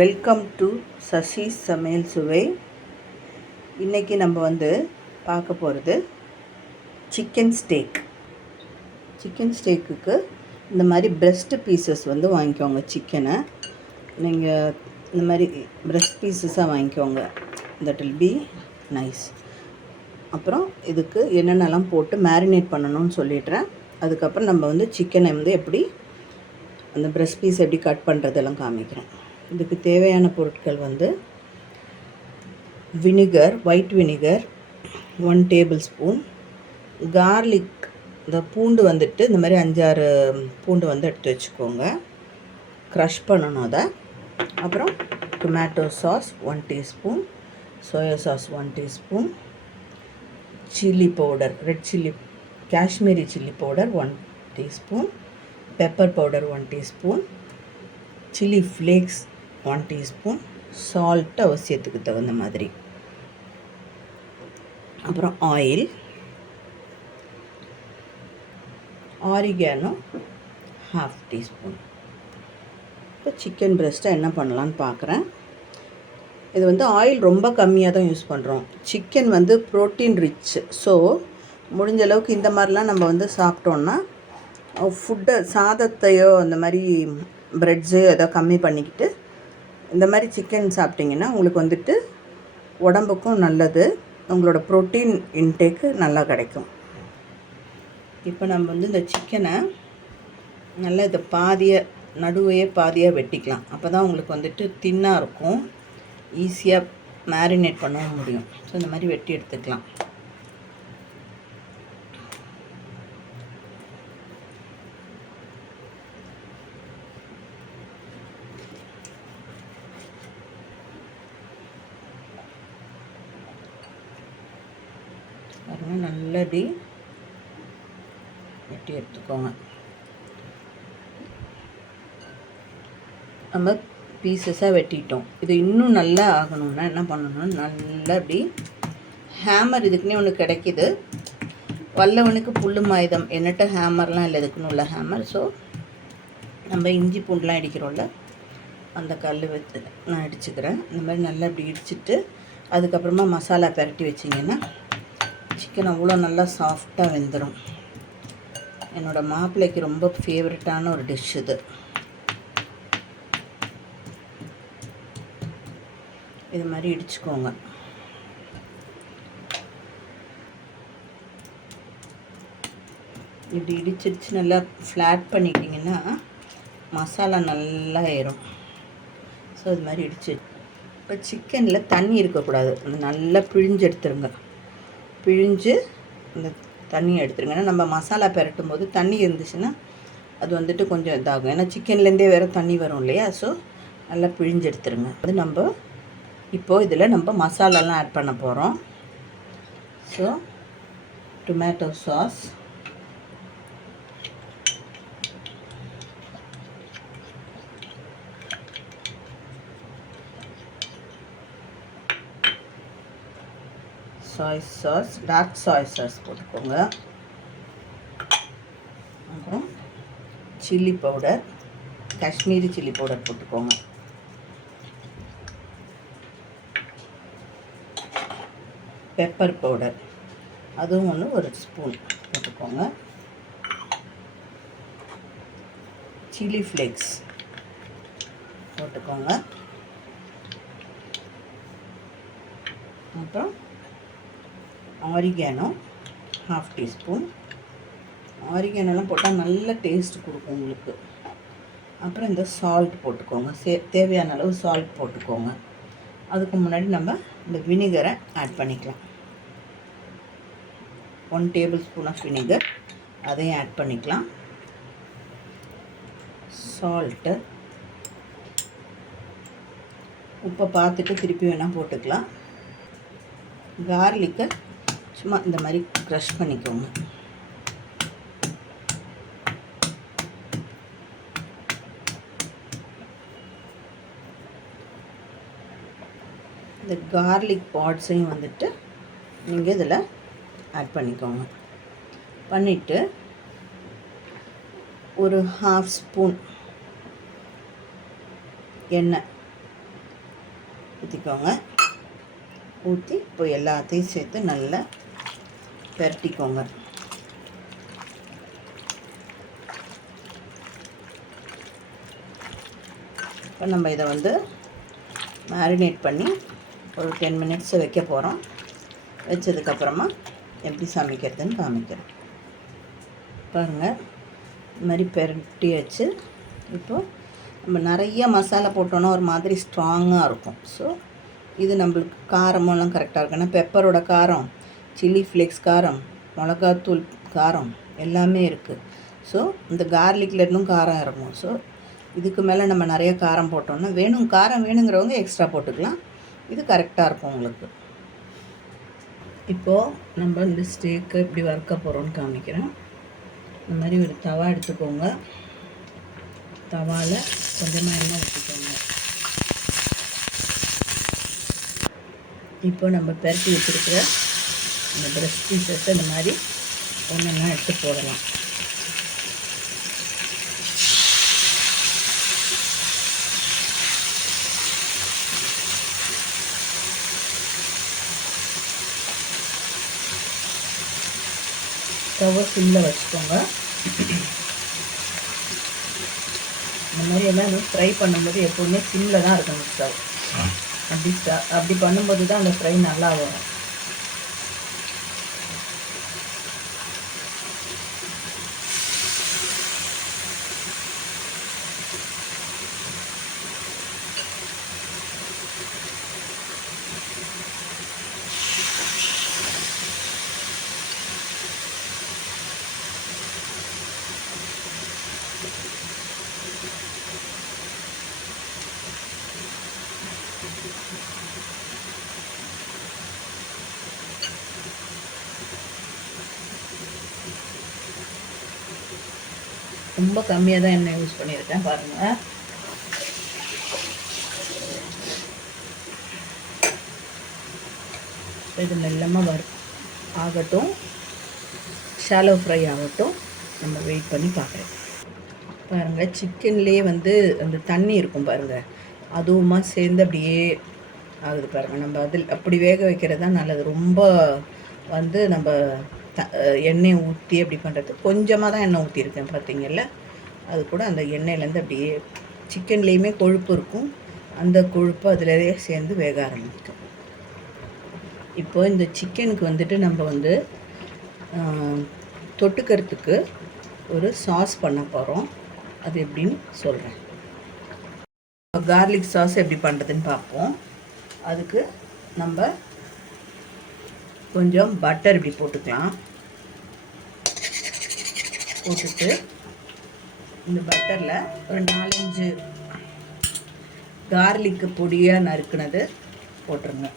Welcome to Sasi சமையல் சுவை. இன்றைக்கி நம்ம பார்க்க போகிறது சிக்கன் ஸ்டேக். சிக்கன் ஸ்டேக்குக்கு இந்த மாதிரி பிரெஸ்ட் பீசஸ் வாங்கிக்கோங்க. சிக்கனை நீங்கள் இந்த மாதிரி பிரெஸ்ட் பீசஸாக வாங்கிக்கோங்க. That will be nice. அப்புறம் இதுக்கு என்னென்னலாம் போட்டு மேரினேட் பண்ணணும்னு சொல்லிடுறேன். அதுக்கப்புறம் நம்ம சிக்கனை எப்படி அந்த பிரெஸ்ட் பீஸ் எப்படி கட் பண்ணுறதெல்லாம் காமிக்கிறேன். இதுக்கு தேவையான பொருட்கள் vinegar, white vinegar 1 table spoon, garlic, இந்த பூண்டு இந்த மாதிரி 5-6 பூண்டு எடுத்து வச்சுக்கோங்க, க்ரஷ் பண்ணணும் அதை. அப்புறம் tomato sauce 1 teaspoon, soya sauce 1 teaspoon, chilli powder, red chilli Kashmiri chilli powder 1 teaspoon, pepper powder 1 teaspoon, chilli flakes 1 teaspoon, salt அவசியத்துக்கு தகுந்த மாதிரி. அப்புறம் ஆயில், ஆரிகானோ 1/2 டீஸ்பூன். இப்போ சிக்கன் பிரெஸ்ட்டை என்ன பண்ணலான்னு பார்க்குறேன். இது ஆயில் ரொம்ப கம்மியாக தான் யூஸ் பண்ணுறோம். Chicken protein rich. ஸோ முடிஞ்ச அளவுக்கு இந்த மாதிரிலாம் நம்ம சாப்பிட்டோன்னா ஃபுட்டை, சாதத்தையோ அந்த மாதிரி ப்ரெட்ஸையோ ஏதோ கம்மி பண்ணிக்கிட்டு இந்த மாதிரி சிக்கன் சாப்பிட்டிங்கன்னா உங்களுக்கு உடம்புக்கும் நல்லது, உங்களோட ப்ரோட்டீன் இன்டேக்கு நல்லா கிடைக்கும். இப்போ நம்ம இந்த சிக்கனை நல்லா இதை நடுவையே பாதியாக வெட்டிக்கலாம். அப்போ தான் உங்களுக்கு தின்னாக இருக்கும், ஈஸியாக மேரினேட் பண்ணவும் முடியும். ஸோ இந்த மாதிரி வெட்டி எடுத்துக்கலாம். நல்லா வெட்டி எடுத்துக்கோங்க. நம்ம பீசஸாக வெட்டிட்டோம். இது இன்னும் நல்லா ஆகணும்னா என்ன பண்ணணும்னா நல்லா ஹேமர், இதுக்குன்னே ஒன்று கிடைக்கிது, வல்லவனுக்கு புல்லு மாயுதம், என்னட்ட ஹேமர்லாம் இல்லை, இதுக்குன்னு உள்ள ஹேமர். ஸோ நம்ம இஞ்சி பூண்டுலாம் அடிக்கிறோம்ல, அந்த கல் வச்சு நான் அடிச்சுக்கிறேன். இந்த மாதிரி நல்லா இடிச்சிட்டு அதுக்கப்புறமா மசாலா பரட்டி வச்சிங்கன்னா சிக்கன் அவ்வளோ நல்லா சாஃப்டாக வெந்துடும். என்னோடய மாப்பிள்ளைக்கு ரொம்ப ஃபேவரட்டான ஒரு டிஷ் இது. இது மாதிரி இடிச்சுக்கோங்க. இப்படி இடிச்சிடுச்சு நல்லா ஃப்ளாட் பண்ணிட்டிங்கன்னா மசாலா நல்லா ஏறும். ஸோ இது மாதிரி இடிச்சு. இப்போ சிக்கனில் தண்ணி இருக்கக்கூடாது, நல்லா பிழிஞ்சு எடுத்துருங்க. பிழிஞ்சு இந்த தண்ணியை எடுத்துருங்க. ஏன்னா நம்ம மசாலா பெரட்டும் போது தண்ணி இருந்துச்சுன்னா அது கொஞ்சம் இதாகும். ஏன்னா சிக்கன்லேருந்தே வேறு தண்ணி வரும் இல்லையா. ஸோ நல்லா பிழிஞ்சு எடுத்துருங்க. அது நம்ம இப்போது இதில் நம்ம மசாலாலாம் ஆட் பண்ண போகிறோம். So tomato sauce, soy sauce, dark soy sauce போட்டுக்கோங்க. அப்புறம் chilli powder, Kashmiri chilli powder போட்டுக்கோங்க. பெப்பர் பவுடர் அதுவும் 1 ஸ்பூன் போட்டுக்கோங்க. சில்லி ஃப்ளேக்ஸ் போட்டுக்கோங்க. அப்புறம் ஆரிகானோ 1/2 டீஸ்பூன். ஆரிகானோலாம் போட்டால் நல்ல டேஸ்ட் கொடுக்கும் உங்களுக்கு. அப்புறம் இந்த சால்ட் போட்டுக்கோங்க, தேவையான அளவு சால்ட் போட்டுக்கோங்க. அதுக்கு முன்னாடி நம்ம இந்த வினிகரை ஆட் பண்ணிக்கலாம். 1 டேபிள் ஸ்பூன் ஆஃப் வினிகர், அதையும் ஆட் பண்ணிக்கலாம். சால்ட்டு, உப்பை பார்த்துட்டு திருப்பி வேணால் போட்டுக்கலாம். கார்லிக்கை சும்மா இந்த மாதிரி க்ரஷ் பண்ணிக்கோங்க. இந்த கார்லிக் பாட்ஸையும் நீங்கள் இதில் ஆட் பண்ணிக்கோங்க. பண்ணிவிட்டு ஒரு 1/2 ஸ்பூன் எண்ணெய் ஊற்றிக்கோங்க. ஊற்றி இப்போ எல்லாத்தையும் சேர்த்து நல்லா பெரட்டிக்கோங்க. இப்போ நம்ம இதை வந்து மேரினேட் பண்ணி ஒரு 10 மினிட்ஸ் வைக்க போகிறோம். வச்சதுக்கப்புறமா எப்படி சமைக்கிறதுன்னு காமிக்கிறேன். பாருங்கள், இது மாதிரி பெரட்டி வச்சு இப்போது நம்ம நிறைய மசாலா போட்டோன்னா ஒரு மாதிரி ஸ்ட்ராங்காக இருக்கும். ஸோ இது நம்மளுக்கு காரமெல்லாம் கரெக்டாக இருக்கும். ஏன்னா பெப்பரோட காரம், சில்லி ஃப்ளேக்ஸ் காரம், மிளகாத்தூள் காரம் எல்லாமே இருக்குது. ஸோ இந்த கார்லிக்கில் இன்னும் காரம் இறங்கும். ஸோ இதுக்கு மேலே நம்ம நிறைய காரம் போட்டோம்னா காரம் வேணுங்கிறவங்க எக்ஸ்ட்ரா போட்டுக்கலாம். இது கரெக்டாக இருக்கும் உங்களுக்கு. இப்போது நம்ம இந்த ஸ்டேக்கை இப்படி வறுக்க போகிறோன்னு காமிக்கிறேன். இந்த மாதிரி ஒரு தவா எடுத்துக்கோங்க. தவாவில் கொஞ்சமாக எண்ணெய் ஊற்றிக்கோங்க. இப்போ நம்ம பெரட்டி வச்சுருக்கிற இந்த பிரஸ்ட் பீசஸ் இந்த மாதிரி ஒன்றா எடுத்து போடலாம். ஸ்டவ்வை சிம்மில் வச்சுக்கோங்க. இந்த மாதிரி எல்லாம் ஃப்ரை பண்ணும்போது எப்போதுமே சிம்மில் தான் இருக்கணும் ஸ்டவ். அப்படி பண்ணும்போது தான் அந்த ஃப்ரை நல்லா வரும். ரொம்ப கம்மியாக தான் எண்ணெய் யூஸ் பண்ணியிருக்கேன் பாருங்கள். இது மெல்லமாக ஆகட்டும், ஷாலோ ஃப்ரை ஆகட்டும். நம்ம வெயிட் பண்ணி பார்க்குறேன். பாருங்கள், சிக்கன்லேயே வந்து அந்த தண்ணி இருக்கும் பாருங்கள், அதுவுமா சேர்ந்து அப்படியே ஆகுது பாருங்கள். நம்ம அதில் அப்படி வேக வைக்கிறது தான் நல்லது. ரொம்ப வந்து நம்ம எண்ணெய் ஊற்றி அப்படி பண்ணுறது, கொஞ்சமாக தான் எண்ணெய் ஊற்றிருக்கேன் பார்த்தீங்கல்ல. அது கூட அந்த எண்ணெயிலேருந்து அப்படியே சிக்கன்லேயுமே கொழுப்பு இருக்கும், அந்த கொழுப்பு அதிலேயே சேர்ந்து வேக ஆரம்பிக்கும். இப்போ இந்த சிக்கனுக்கு வந்துட்டு நம்ம வந்து தொட்டுக்கிறதுக்கு ஒரு சாஸ் பண்ண போகிறோம். அது எப்படின்னு சொல்கிறேன். கார்லிக் சாஸ் எப்படி பண்ணுறதுன்னு பார்ப்போம். அதுக்கு நம்ம கொஞ்சம் பட்டர் இப்படி போட்டுக்கலாம். போட்டுட்டு இந்த பட்டரில் ஒரு 4-5 கார்லிக்கு பொடியாக நறுக்குனது போட்டுருங்க.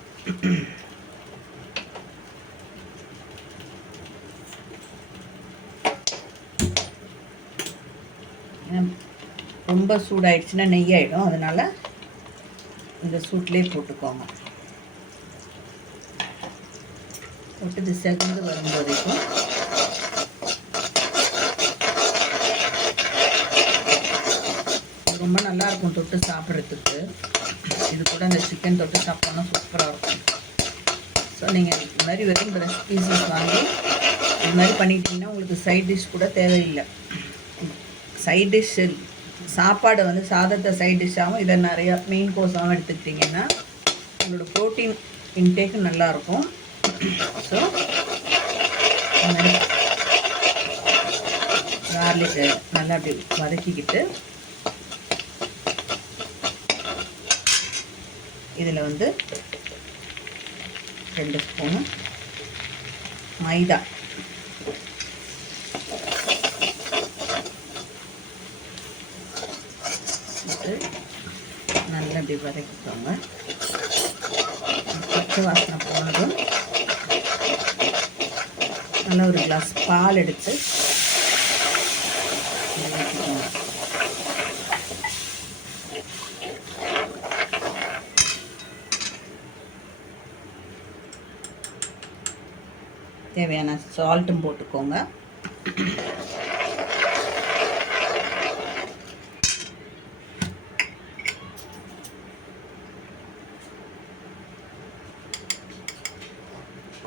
ரொம்ப சூடாயிடுச்சுன்னா நெய் ஆகிடும், அதனால் இந்த சூட்லேயே போட்டுக்கோங்க. போட்டு இது செகந்து வரும்போதைக்கும் ரொம்ப நல்லாயிருக்கும் தொட்டு சாப்பிட்றதுக்கு. இது கூட அந்த சிக்கன் தொட்டு சாப்பிட்டோன்னா சூப்பராக இருக்கும். ஸோ நீங்கள் இது மாதிரி வெறும் பிரஸ்ட் பீசஸ் வாங்கி இது மாதிரி பண்ணிட்டீங்கன்னா உங்களுக்கு சைட் டிஷ் கூட தேவையில்லை. சைட் டிஷ் சாப்பாடு வந்து சாதத்தை சைட் டிஷ்ஷாகவும் இதை நிறையா மெயின் கோர்ஸாகவும் எடுத்துக்கிட்டிங்கன்னா உங்களோட ப்ரோட்டீன் இன்டேக்கு நல்லாயிருக்கும். ஸோ கார்லிக்கு நல்லா அப்படி வதக்கிக்கிட்டு இதில் வந்து 2 ஸ்பூனு மைதா, நல்லா இப்படி வதக்கிக்கோங்க. பச்சை வாசனை போனதும் நல்லா ஒரு கிளாஸ் பால் எடுத்து ஊற்றிக்கோங்க. தேவையான சால்ட்டும் போட்டுக்கோங்க.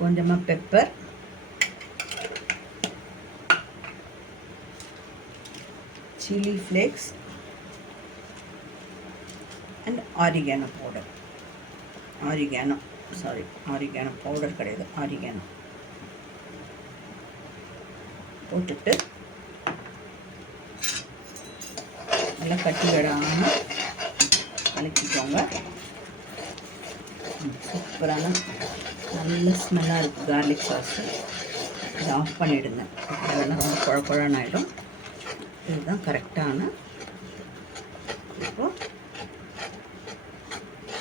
கொஞ்சமாக pepper, chilli flakes and oregano powder. Oregano powder கிடையாது, ஆரிகானோ போட்டுட்டு நல்லா கட்டி விடாமல் கலக்கிக்கோங்க. சூப்பரான நல்ல ஸ்மெல்லாக இருக்குது கார்லிக் சாஸு. இதை ஆஃப் பண்ணிவிடுங்க, அதெல்லாம் ரொம்ப குழன்னு ஆகிடும். இதுதான் கரெக்டான. இப்போது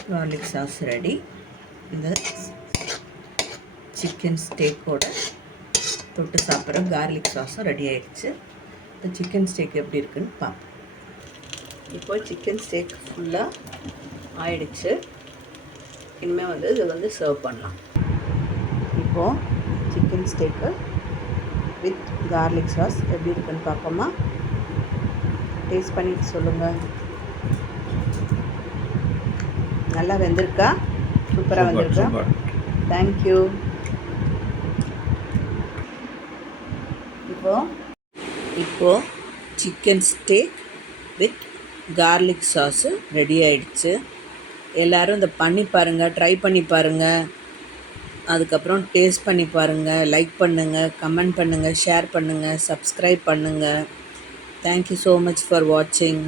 கார்லிக் சாஸ் ரெடி. இந்த சிக்கன் ஸ்டேக்கோட தொட்டு சாப்பிட்ற கார்லிக் சாஸும் ரெடி ஆகிடுச்சு. இந்த சிக்கன் ஸ்டேக் எப்படி இருக்குன்னு பார்ப்போம். இப்போ சிக்கன் ஸ்டேக் ஃபுல்லாக ஆயிடுச்சு. இனிமேல் இது சர்வ் பண்ணலாம். இப்போது chicken steak with garlic sauce எப்படி இருக்குன்னு பார்ப்போமா? டேஸ்ட் பண்ணிட்டு சொல்லுங்கள். நல்லா வெந்திருக்கா? சூப்பராக வெந்திருக்கா? தேங்க்யூ. இப்போது chicken steak with garlic sauce ready ஆயிடுச்சு. எல்லோரும் இதை பண்ணி பாருங்கள், ட்ரை பண்ணி பாருங்கள். அதுக்கப்புறம் டேஸ்ட் பண்ணி பாருங்கள். லைக் பண்ணுங்கள், கமெண்ட் பண்ணுங்கள், ஷேர் பண்ணுங்கள், சப்ஸ்கிரைப் பண்ணுங்கள். தேங்க்யூ ஸோ மச் ஃபார் வாட்சிங்.